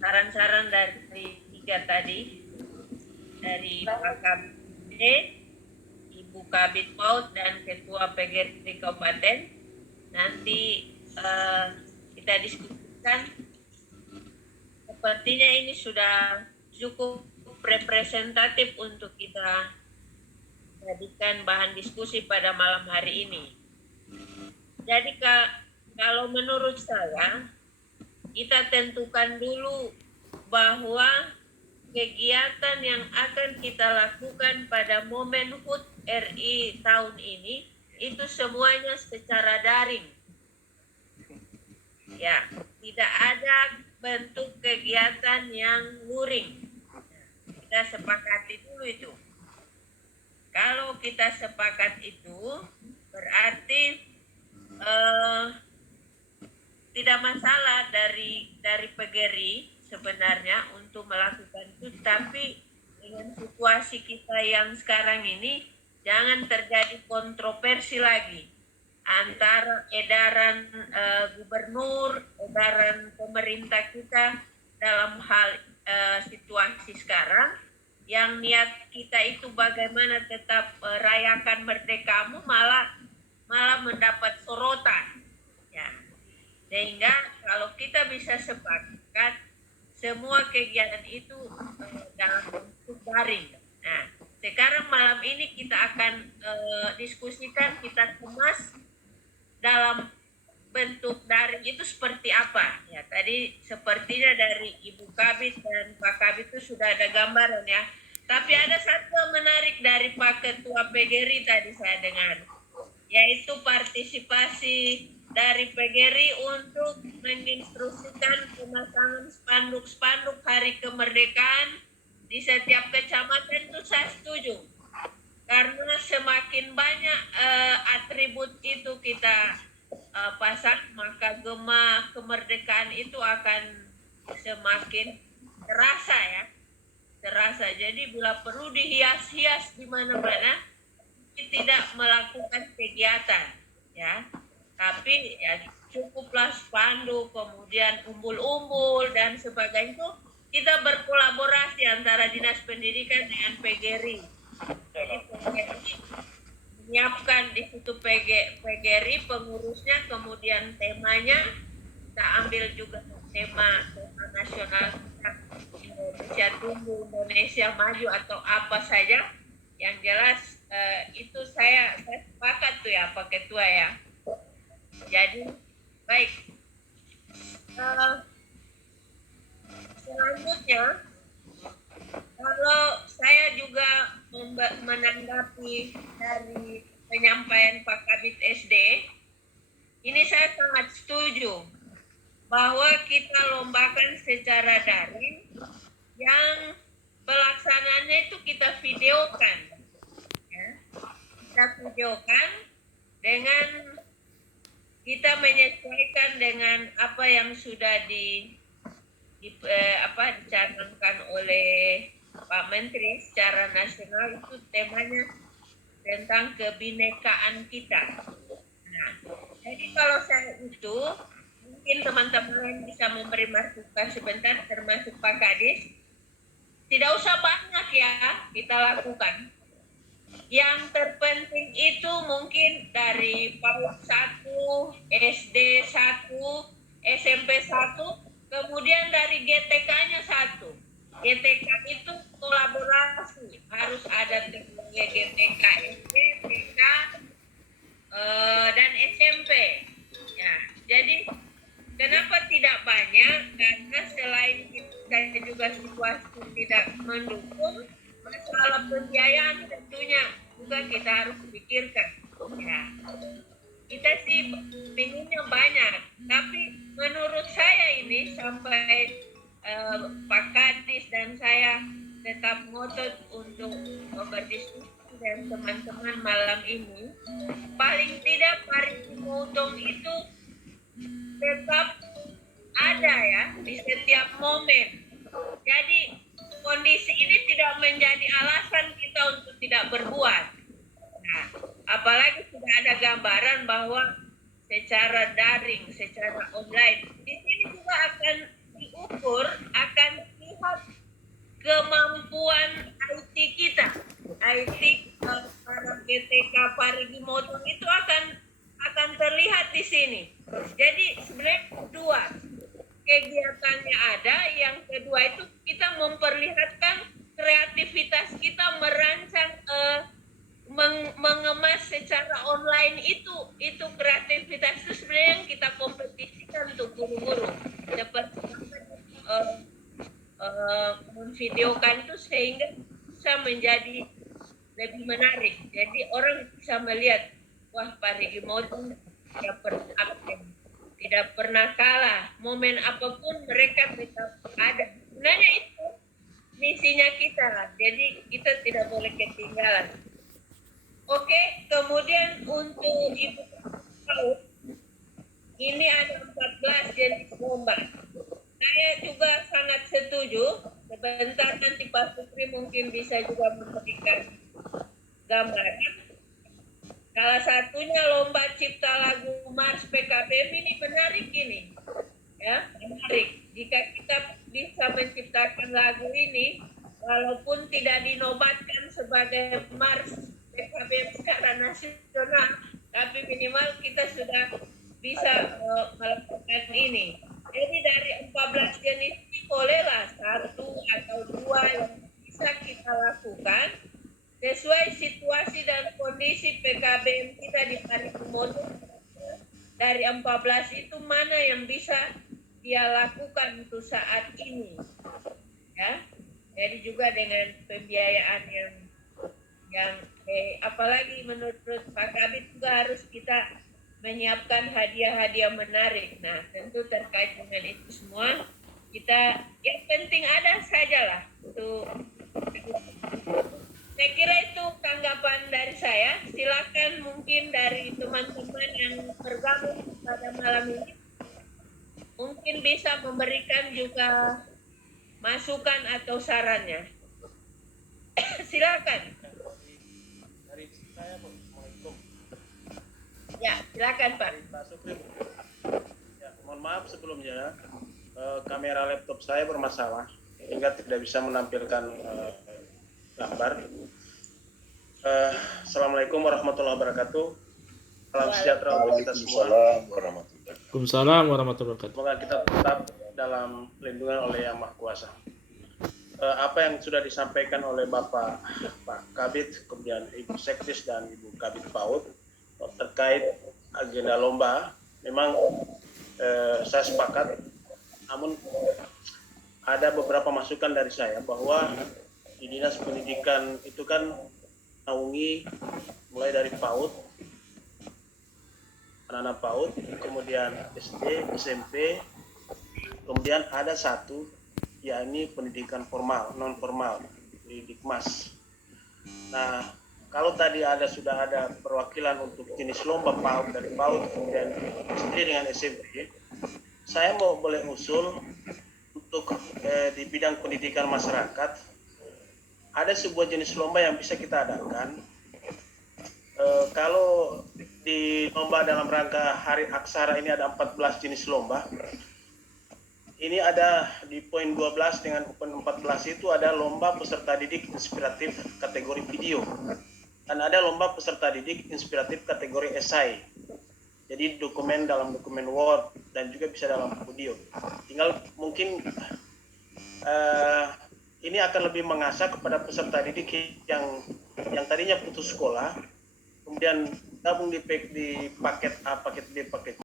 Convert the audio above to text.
saran-saran dari tiga tadi, dari Pak Kabid, Ibu Kabid PAUD dan Ketua PGRI Kabupaten. Nanti kita diskusikan. Sepertinya ini sudah cukup representatif untuk kita jadikan bahan diskusi pada malam hari ini. Jadi kalau menurut saya, kita tentukan dulu bahwa kegiatan yang akan kita lakukan pada momen HUT RI tahun ini itu semuanya secara daring. Ya, tidak ada bentuk kegiatan yang luring. Kita sepakati dulu itu. Kalau kita sepakat itu, berarti tidak masalah dari PGRI sebenarnya untuk melakukan itu, tapi dengan situasi kita yang sekarang ini jangan terjadi kontroversi lagi antara edaran gubernur, edaran pemerintah kita dalam hal situasi sekarang, yang niat kita itu bagaimana tetap rayakan merdekamu malah mendapat sorotan, ya. Sehingga kalau kita bisa sepakat semua kegiatan itu dalam bentuk daring. Nah, sekarang malam ini kita akan diskusikan, kita kemas dalam bentuk daring itu seperti apa. Ya, tadi sepertinya dari Ibu Kabid dan Pak Kabid itu sudah ada gambaran ya. Tapi ada satu yang menarik dari Pak Ketua PGRI tadi saya dengar, yaitu partisipasi dari PGRI untuk menginstruksikan pemasangan spanduk-spanduk hari kemerdekaan di setiap kecamatan. Itu saya setuju, karena semakin banyak atribut itu kita pasang, maka gema kemerdekaan itu akan semakin terasa ya, terasa. Jadi bila perlu dihias-hias di mana-mana, tidak melakukan kegiatan ya, tapi ya cukuplah spanduk, kemudian umbul-umbul dan sebagainya. Itu kita berkolaborasi antara Dinas Pendidikan dengan PGRI. Jadi PGRI menyiapkan di situ PGRI pengurusnya, kemudian temanya kita ambil juga tema nasional Indonesia Tumbuh, Indonesia Maju, atau apa saja. Yang jelas itu saya sepakat tuh ya Pak Ketua ya. Jadi baik, selanjutnya kalau saya juga menanggapi dari penyampaian Pak Kabid SD, ini saya sangat setuju bahwa kita lombakan secara daring, yang pelaksanaannya itu kita videokan ya. Kita videokan dengan kita menyesuaikan dengan apa yang sudah dicanangkan oleh Pak Menteri secara nasional. Itu temanya tentang kebinekaan kita. Nah, jadi kalau saya itu, mungkin teman-teman bisa memberi masukan sebentar, termasuk Pak Kadis. Tidak usah banyak ya kita lakukan. Yang terpenting itu mungkin dari PAUD 1, SD 1, SMP 1, kemudian dari GTK-nya 1. GTK itu kolaborasi, harus ada teknologi GTK SD, TK, dan SMP. Ya, jadi kenapa tidak banyak? Karena selain kita juga situasi tidak mendukung, masalah pembiayaan tentunya juga kita harus pikirkan. Ya, kita sih pinginnya banyak, tapi menurut saya ini sampai Pak Kadis dan saya tetap ngotot untuk berdiskusi dengan teman-teman malam ini, paling tidak Paripurna itu tetap ada ya di setiap momen. Jadi kondisi ini tidak menjadi alasan kita untuk tidak berbuat. Nah, apalagi sudah ada gambaran bahwa secara daring, secara online, di sini juga akan diukur, akan kemampuan IT kita, IT para BTK Parigi Motong itu akan terlihat di sini. Jadi sebenarnya dua kegiatannya ada, yang kedua itu kita memperlihatkan kreativitas kita merancang mengemas secara online itu kreativitas itu sebenarnya yang kita kompetisikan untuk guru-guru seperti memvideokan itu sehingga bisa menjadi lebih menarik. Jadi orang bisa melihat, wah Parigi Motong tidak pernah kalah, momen apapun mereka tetap ada. Sebenarnya itu misinya kita lah, jadi kita tidak boleh ketinggalan. Oke, kemudian untuk Ibu PAUD, ini ada 14 jenis lomba. Saya juga sangat setuju. Sebentar nanti Pak Sukri mungkin bisa juga memberikan gambaran. Salah satunya lomba cipta lagu Mars PKBM ini menarik ini. Ya, menarik. Jika kita bisa menciptakan lagu ini, walaupun tidak dinobatkan sebagai Mars PKBM secara nasional, tapi minimal kita sudah bisa melakukan ini. Jadi dari 14 jenis ini bolehlah 1 atau 2 yang bisa kita lakukan sesuai situasi dan kondisi PKBM kita di Parigi Motong. Dari 14 itu mana yang bisa dia lakukan untuk saat ini, ya. Jadi juga dengan pembiayaan yang apalagi menurut Pak Kabit juga harus kita menyiapkan hadiah-hadiah menarik. Nah, tentu terkait dengan itu semua kita yang penting ada sajalah untuk. Saya kira itu tanggapan dari saya. Silakan mungkin dari teman-teman yang bergabung pada malam ini mungkin bisa memberikan juga masukan atau sarannya. Silakan. Dari saya, Bu. Assalamualaikum. Ya, silakan Pak. Pak Sukri. Ya, mohon maaf sebelumnya kamera laptop saya bermasalah hingga tidak bisa menampilkan gambar. Assalamualaikum warahmatullahi wabarakatuh. Salam sejahtera untuk kita semua. Waalaikumsalam warahmatullahi wabarakatuh. Semoga kita tetap dalam lindungan oleh Yang Maha Kuasa. Apa yang sudah disampaikan oleh Bapak Pak Kabit, kemudian Ibu Sekdis dan Ibu Kabit PAUD terkait agenda lomba, memang saya sepakat. Namun ada beberapa masukan dari saya bahwa di Dinas Pendidikan itu kan naungi mulai dari PAUD, anak-anak PAUD, kemudian SD, SMP, kemudian ada satu yakni pendidikan formal, non formal di Dikmas. Nah, kalau tadi sudah ada perwakilan untuk jenis lomba PAUD dari PAUD, kemudian SD dengan SMP, saya boleh usul untuk di bidang pendidikan masyarakat ada sebuah jenis lomba yang bisa kita adakan. Kalau di lomba dalam rangka Hari Aksara ini ada 14 jenis lomba. Ini ada di poin 12 dengan poin 14 itu ada lomba peserta didik inspiratif kategori video. Dan ada lomba peserta didik inspiratif kategori esai. Jadi dalam dokumen Word dan juga bisa dalam audio. Tinggal mungkin ini akan lebih mengasah kepada peserta didik yang tadinya putus sekolah, kemudian gabung di paket A, paket B, paket